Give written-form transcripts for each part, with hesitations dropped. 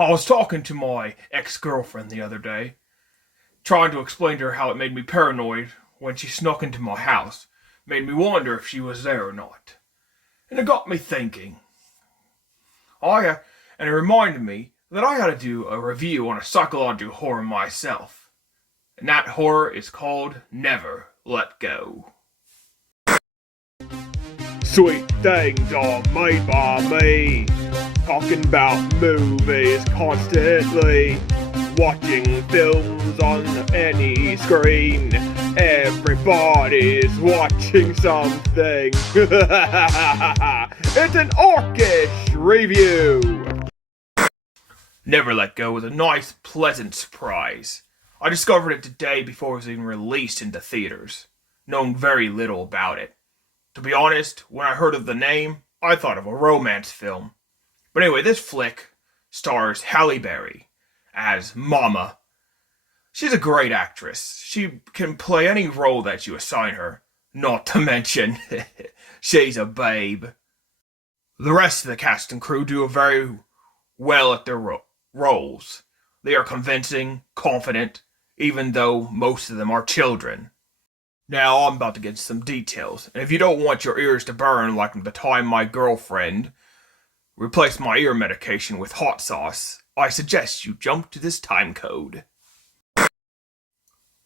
I was talking to my ex-girlfriend the other day, trying to explain to her how it made me paranoid when she snuck into my house, made me wonder if she was there or not. And it got me thinking. And it reminded me that I gotta do a review on a psychological horror myself. And that horror is called Never Let Go. Sweet things are made by me. Talking about movies constantly. Watching films on any screen. Everybody's watching something. It's an orcish review. Never Let Go was a nice, pleasant surprise. I discovered it today before it was even released into theaters, knowing very little about it. To be honest, when I heard of the name, I thought of a romance film. But anyway, this flick stars Halle Berry as Mama. She's a great actress. She can play any role that you assign her. Not to mention, she's a babe. The rest of the cast and crew do very well at their roles. They are convincing, confident, even though most of them are children. Now I'm about to get some details, and if you don't want your ears to burn like the time my girlfriend replaced my ear medication with hot sauce, I suggest you jump to this time code.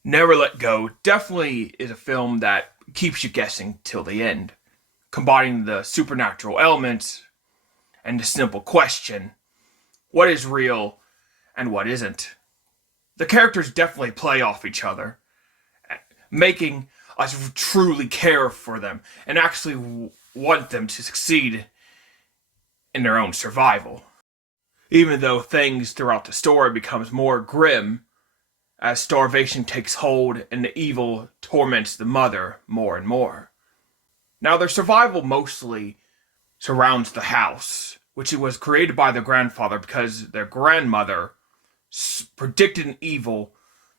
Never Let Go definitely is a film that keeps you guessing till the end, combining the supernatural elements and the simple question, what is real and what isn't? The characters definitely play off each other, making us truly care for them and actually want them to succeed in their own survival. Even though things throughout the story becomes more grim as starvation takes hold and the evil torments the mother more and more. Now their survival mostly surrounds the house, which was created by their grandfather because their grandmother predicted an evil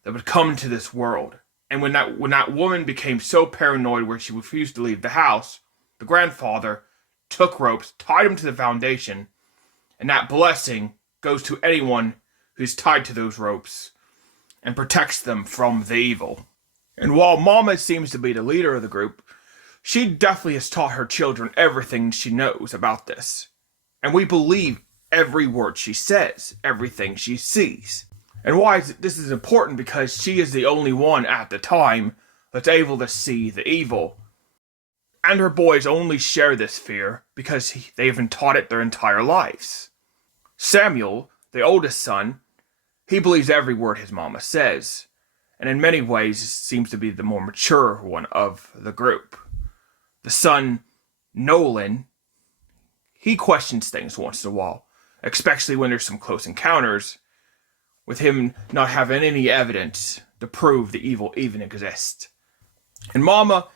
that would come into this world. And when that woman became so paranoid where she refused to leave the house, the grandfather took ropes, tied them to the foundation, and that blessing goes to anyone who's tied to those ropes and protects them from the evil. And while Mama seems to be the leader of the group, she definitely has taught her children everything she knows about this. And we believe every word she says, everything she sees. And why this is important because she is the only one at the time that's able to see the evil. And her boys only share this fear because they've been taught it their entire lives. Samuel, the oldest son, he believes every word his mama says, and in many ways seems to be the more mature one of the group. The son, Nolan, he questions things once in a while, especially when there's some close encounters, with him not having any evidence to prove the evil even exists. And Mama,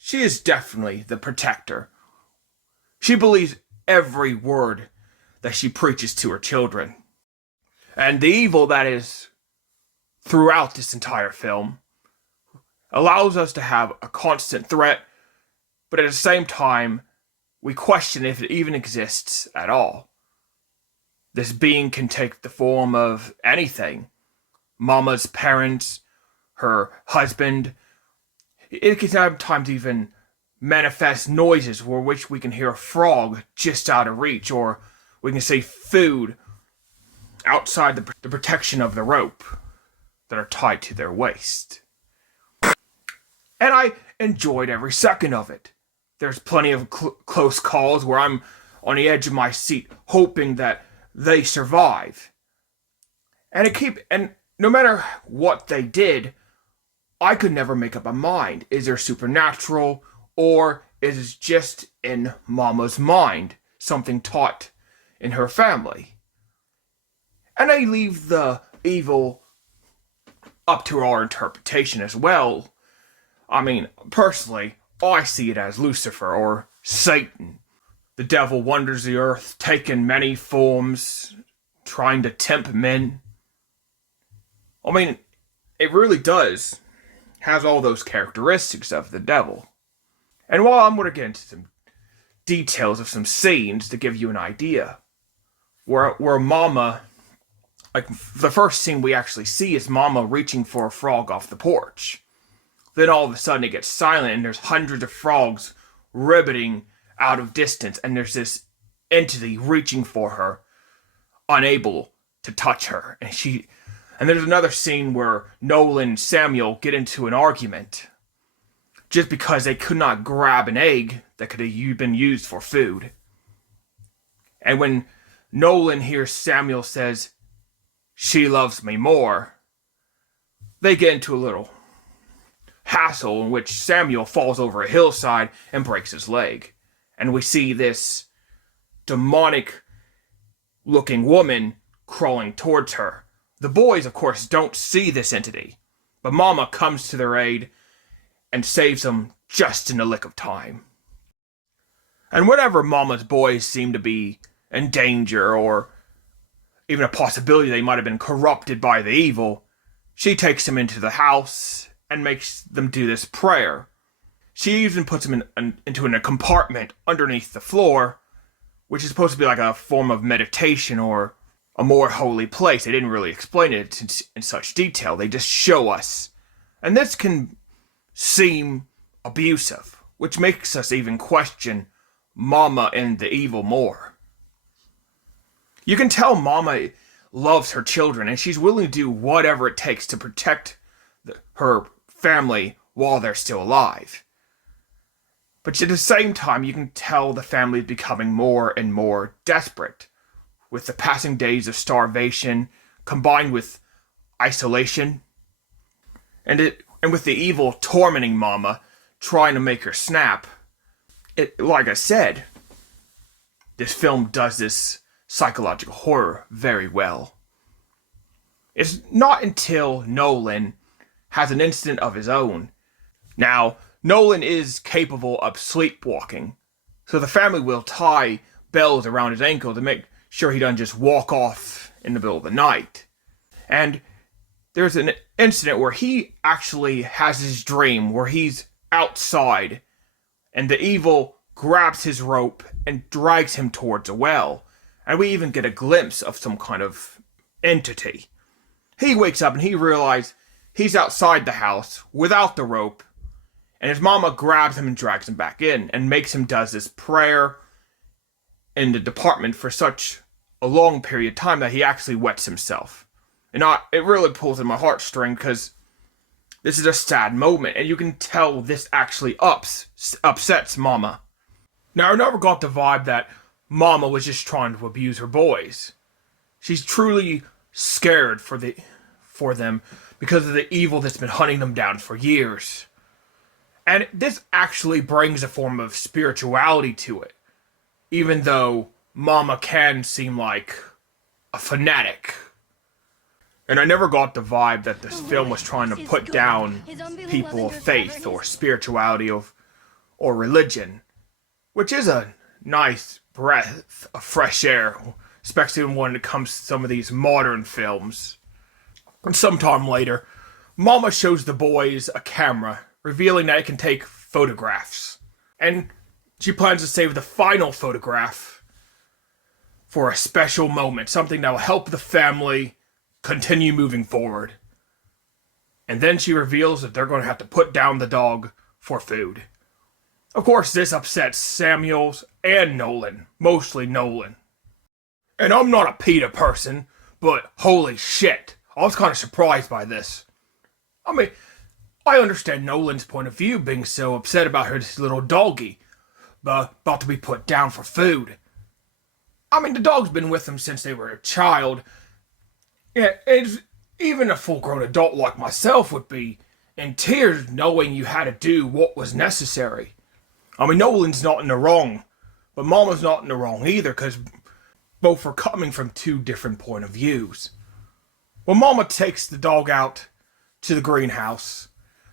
she is definitely the protector. She believes every word that she preaches to her children. And the evil that is throughout this entire film allows us to have a constant threat, but at the same time, we question if it even exists at all. This being can take the form of anything. Mama's parents, her husband. It can sometimes even manifest noises for which we can hear a frog just out of reach, or we can see food outside the protection of the rope that are tied to their waist. And I enjoyed every second of it. There's plenty of close calls where I'm on the edge of my seat hoping that they survive. And no matter what they did, I could never make up my mind. Is there supernatural, or is it just in Mama's mind, something taught in her family? And I leave the evil up to our interpretation as well. I mean, personally, I see it as Lucifer or Satan. The devil wanders the earth, taking many forms, trying to tempt men. I mean, it really does has all those characteristics of the devil. And while I'm going to get into some details of some scenes to give you an idea, where Mama, like the first scene we actually see is Mama reaching for a frog off the porch. Then all of a sudden it gets silent and there's hundreds of frogs ribbiting out of distance, and there's this entity reaching for her, unable to touch her. And there's another scene where Nolan and Samuel get into an argument just because they could not grab an egg that could have been used for food. And when Nolan hears Samuel says, "She loves me more," they get into a little hassle in which Samuel falls over a hillside and breaks his leg. And we see this demonic looking woman crawling towards her. The boys, of course, don't see this entity, but Mama comes to their aid and saves them just in the nick of time. And whenever Mama's boys seem to be in danger, or even a possibility they might have been corrupted by the evil, she takes them into the house and makes them do this prayer. She even puts them into a compartment underneath the floor, which is supposed to be like a form of meditation or a more holy place. They didn't really explain it in such detail. They just show us. And this can seem abusive, which makes us even question Mama and the evil more. You can tell Mama loves her children, and she's willing to do whatever it takes to protect her family while they're still alive. But at the same time, you can tell the family is becoming more and more desperate, with the passing days of starvation combined with isolation, and with the evil tormenting Mama, trying to make her snap. Like I said, this film does this psychological horror very well. It's not until Nolan has an incident of his own. Now, Nolan is capable of sleepwalking, so the family will tie bells around his ankle to make sure he doesn't just walk off in the middle of the night. And there's an incident where he actually has his dream where he's outside and the evil grabs his rope and drags him towards a well. And we even get a glimpse of some kind of entity. He wakes up and he realizes he's outside the house without the rope, and his Mama grabs him and drags him back in and makes him does this prayer in the department for such a long period of time that he actually wets himself. And it really pulls at my heartstring because this is a sad moment, and you can tell this actually upsets Mama. Now, I never got the vibe that Mama was just trying to abuse her boys. She's truly scared for them because of the evil that's been hunting them down for years. And this actually brings a form of spirituality to it, even though Mama can seem like a fanatic. And I never got the vibe that this film was trying to put down people of faith or spirituality or religion, which is a nice breath of fresh air, especially when it comes to some of these modern films. And sometime later, Mama shows the boys a camera, revealing that it can take photographs. And she plans to save the final photograph for a special moment, something that will help the family continue moving forward. And then she reveals that they're going to have to put down the dog for food. Of course, this upsets Samuels and Nolan, mostly Nolan. And I'm not a PETA person, but holy shit, I was kind of surprised by this. I mean, I understand Nolan's point of view, being so upset about his little doggy, about to be put down for food. I mean, the dog's been with them since they were a child. Yeah, even a full-grown adult like myself would be in tears knowing you had to do what was necessary. I mean, Nolan's not in the wrong, but Mama's not in the wrong either, because both are coming from two different point of views. Well, Mama takes the dog out to the greenhouse,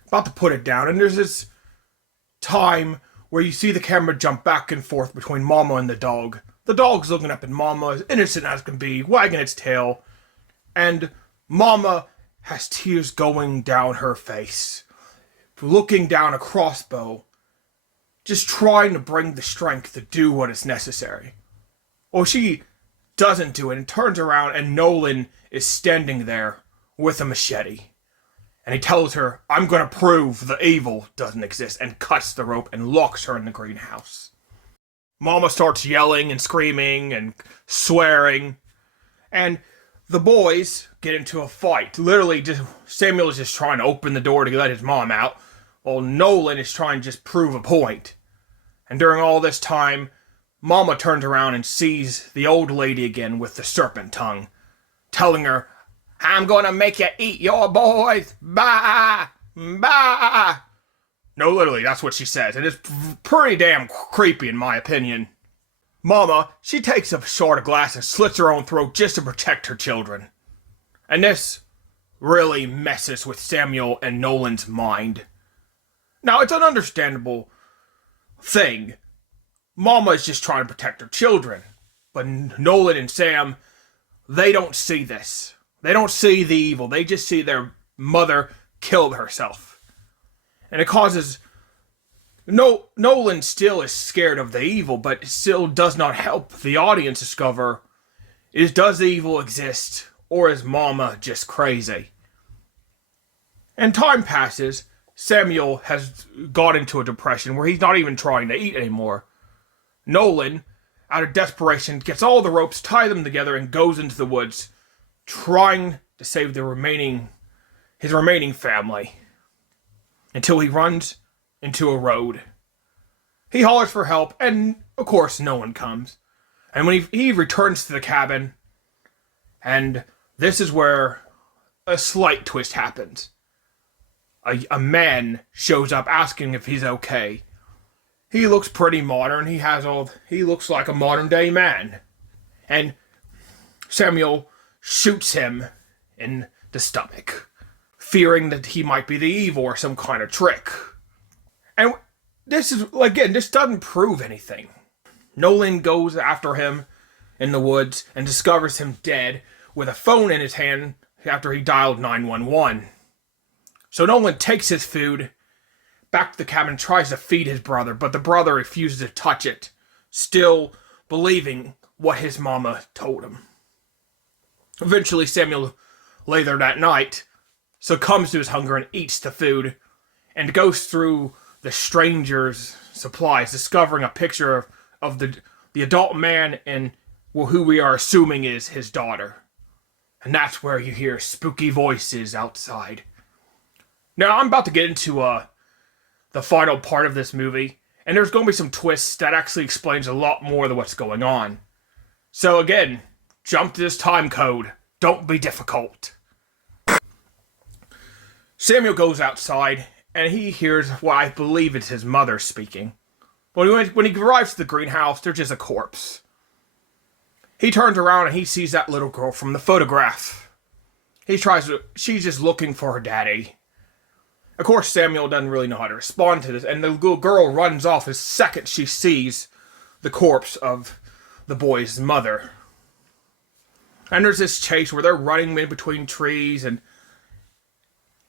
about to put it down, and there's this time where you see the camera jump back and forth between Mama and the dog. The dog's looking up at Mama, as innocent as can be, wagging its tail, and Mama has tears going down her face, looking down a crossbow, just trying to bring the strength to do what is necessary. Well, she doesn't do it and turns around, and Nolan is standing there with a machete. And he tells her, I'm going to prove the evil doesn't exist, and cuts the rope and locks her in the greenhouse. Mama starts yelling and screaming and swearing, and the boys get into a fight. Literally, Samuel is just trying to open the door to let his mom out, while Nolan is trying to just prove a point. And during all this time, Mama turns around and sees the old lady again with the serpent tongue, telling her, I'm gonna make you eat your boys. Bye! Bye! No, literally, that's what she says, and it's pretty damn creepy in my opinion. Mama, she takes a shard of glass and slits her own throat just to protect her children. And this really messes with Samuel and Nolan's mind. Now, it's an understandable thing. Mama is just trying to protect her children. But Nolan and Sam, they don't see this. They don't see the evil. They just see their mother killed herself. And it causes... Nolan still is scared of the evil, but it still does not help the audience discover, does the evil exist, or is Mama just crazy? And time passes. Samuel has got into a depression where he's not even trying to eat anymore. Nolan, out of desperation, gets all the ropes, ties them together, and goes into the woods, trying to save his remaining family, until he runs into a road. He hollers for help, and of course no one comes. And when he returns to the cabin, and this is where a slight twist happens. A man shows up asking if he's okay. He looks pretty modern. He looks like a modern day man. And Samuel shoots him in the stomach, fearing that he might be the evil or some kind of trick. And this doesn't prove anything. Nolan goes after him in the woods and discovers him dead with a phone in his hand after he dialed 911. So Nolan takes his food back to the cabin and tries to feed his brother, but the brother refuses to touch it, still believing what his mama told him. Eventually, Samuel, later that night, succumbs to his hunger and eats the food, and goes through the stranger's supplies, discovering a picture of the adult man and who we are assuming is his daughter. And that's where you hear spooky voices outside. Now, I'm about to get into the final part of this movie, and there's going to be some twists that actually explains a lot more than what's going on. So again, jump to this time code. Don't be difficult. Samuel goes outside, and he hears what I believe is his mother speaking. When he arrives to the greenhouse, there's just a corpse. He turns around and he sees that little girl from the photograph. She's just looking for her daddy. Of course, Samuel doesn't really know how to respond to this, and the little girl runs off the second she sees the corpse of the boy's mother. And there's this chase where they're running in between trees, and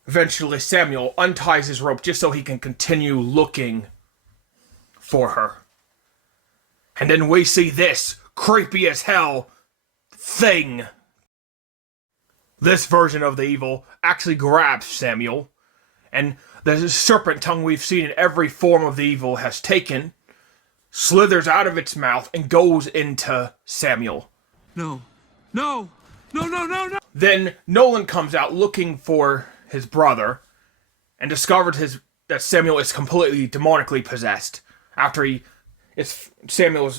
eventually Samuel unties his rope just so he can continue looking for her. And then we see this creepy as hell thing. This version of the evil actually grabs Samuel, and the serpent tongue we've seen in every form of the evil has taken, slithers out of its mouth, and goes into Samuel. No. No! No, no, no, no! Then Nolan comes out looking for his brother, and discovers that Samuel is completely demonically possessed. After Samuel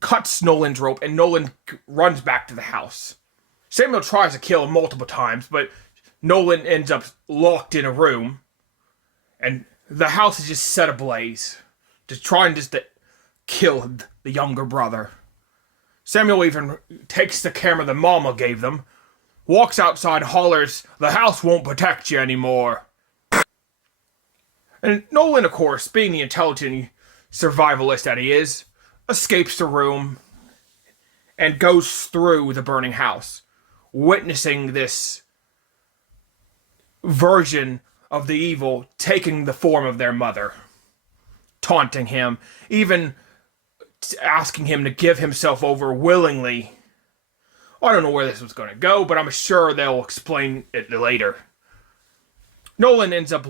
cuts Nolan's rope, and Nolan runs back to the house. Samuel tries to kill him multiple times, but Nolan ends up locked in a room, and the house is just set ablaze, trying to kill the younger brother. Samuel even takes the camera the mama gave them, walks outside, hollers, "The house won't protect you anymore." And Nolan, of course, being the intelligent survivalist that he is, escapes the room and goes through the burning house, witnessing this version of the evil taking the form of their mother, taunting him, even asking him to give himself over willingly I don't know where this was going to go, but I'm sure they'll explain it later. Nolan ends up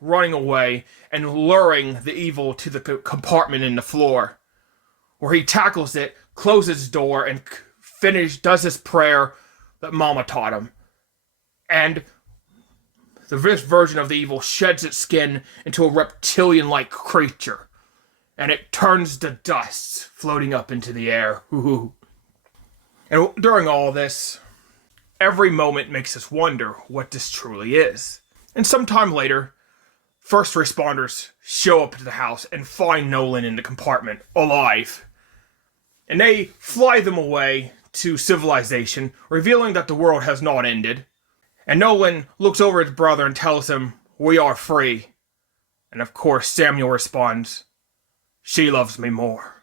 running away and luring the evil to the compartment in the floor, where he tackles it, closes the door, and does his prayer that Mama taught him. And this version of the evil sheds its skin into a reptilian-like creature, and it turns to dust floating up into the air. And during all this, every moment makes us wonder what this truly is. And sometime later, first responders show up to the house and find Nolan in the compartment, alive. And they fly them away to civilization, revealing that the world has not ended. And Nolan looks over at his brother and tells him, "We are free." And of course, Samuel responds, "She loves me more."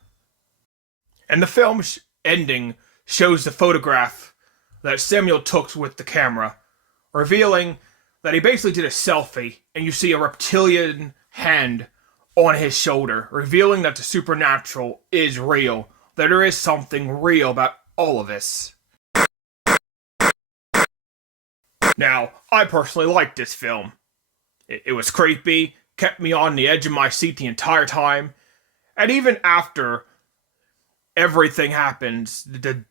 And the film's ending shows the photograph that Samuel took with the camera, revealing that he basically did a selfie, and you see a reptilian hand on his shoulder, revealing that the supernatural is real, that there is something real about all of this. Now, I personally liked this film. It was creepy, kept me on the edge of my seat the entire time, and even after everything happens, the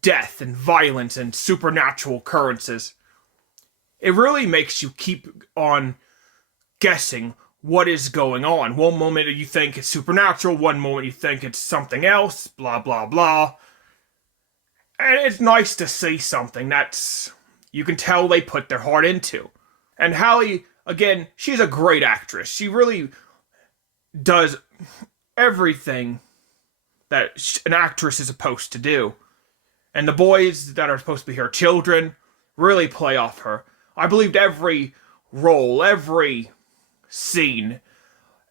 death and violence and supernatural occurrences, it really makes you keep on guessing what is going on. One moment you think it's supernatural, one moment you think it's something else, blah blah blah. And it's nice to see something that's, you can tell they put their heart into. And Hallie, again, she's a great actress. She really does everything that an actress is supposed to do. And the boys that are supposed to be her children really play off her. I believed every role, every scene,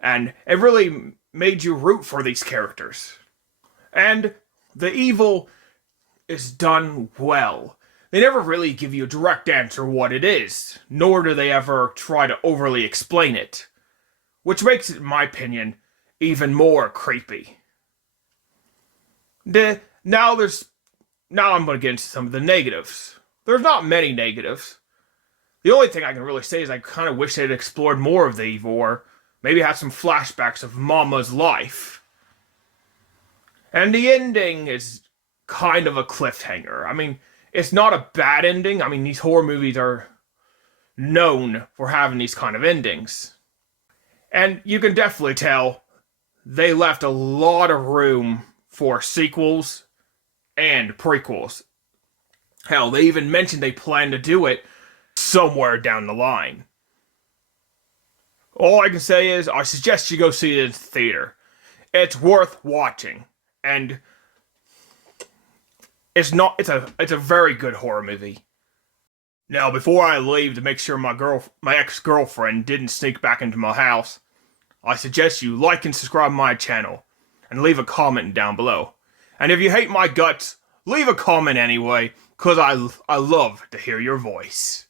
and it really made you root for these characters. And the evil is done well. They never really give you a direct answer what it is, nor do they ever try to overly explain it, which makes it, in my opinion, even more creepy. Now I'm going to get into some of the negatives. There's not many negatives. The only thing I can really say is I kind of wish they'd explored more of the evil, or maybe had some flashbacks of Mama's life. And the ending is kind of a cliffhanger. I mean, it's not a bad ending. I mean, these horror movies are known for having these kind of endings. And you can definitely tell they left a lot of room for sequels and prequels. Hell, they even mentioned they plan to do it somewhere down the line. All I can say is, I suggest you go see it in the theater. It's worth watching, and it's a very good horror movie. Now, before I leave, to make sure my ex-girlfriend didn't sneak back into my house, I suggest you like and subscribe my channel, and leave a comment down below. And if you hate my guts, leave a comment anyway, cause I love to hear your voice.